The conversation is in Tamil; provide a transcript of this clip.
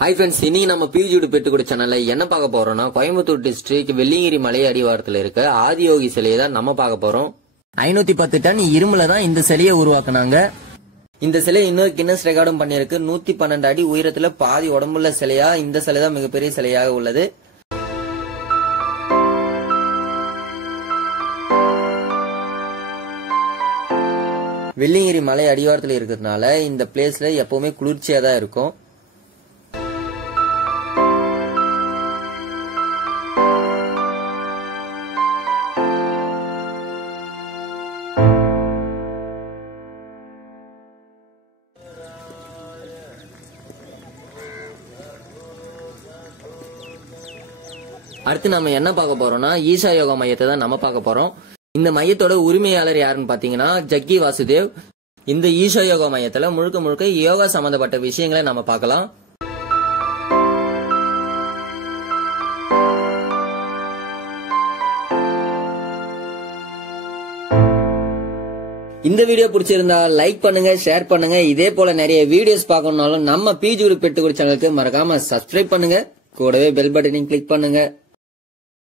Hi friends, இன்னைக்கு நம்ம பிஜிடு பெட்டுக்குடி சேனல்ல என்ன பார்க்க போறோம்னா கோயம்புத்தூர் டிஸ்ட்ரிக்ட் வெள்ளியங்கிரி மலை அடிவாரத்துல இருக்க ஆதியோகி சிலையை தான் நம்ம பார்க்க போறோம். 510 டன் இரும்புல தான் இந்த சிலையை உருவாக்குனாங்க. இந்த சிலை இன்னொரு கின்னஸ் ரெக்கார்டும் பண்ணிருக்கு. 112 அடி உயரத்துல பாதி உடம்புள்ள சிலையா இந்த சிலை தான் மிகப்பெரிய சிலையாக உள்ளது. வெள்ளியங்கிரி மலை அடிவாரத்துல இருக்கிறதுனால இந்த பிளேஸ்ல எப்பவுமே குளிர்ச்சியா தான் இருக்கும். அடுத்து நம்ம என்ன பார்க்க போறோம்னா ஈஷா யோகா மையத்தை தான் நம்ம பார்க்க போறோம். இந்த மையத்தோட உரிமையாளர் யாருன்னு பாத்தீங்கன்னா ஜக்கி வாசுதேவ். இந்த ஈஷா யோகா மையத்துல முழுக்க முழுக்க யோகா சம்பந்தப்பட்ட விஷயங்களை நம்ம பார்க்கலாம். இந்த வீடியோ பிடிச்சிருந்தா லைக் பண்ணுங்க, ஷேர் பண்ணுங்க. இதே போல நிறைய வீடியோஸ் பார்க்கணும்னாலும் நம்ம பிஜிடு பெட்டுக்குடி சேனலுக்கு மறக்காம சப்ஸ்கிரைப் பண்ணுங்க. கூடவே பெல் பட்டனையும் கிளிக் பண்ணுங்க.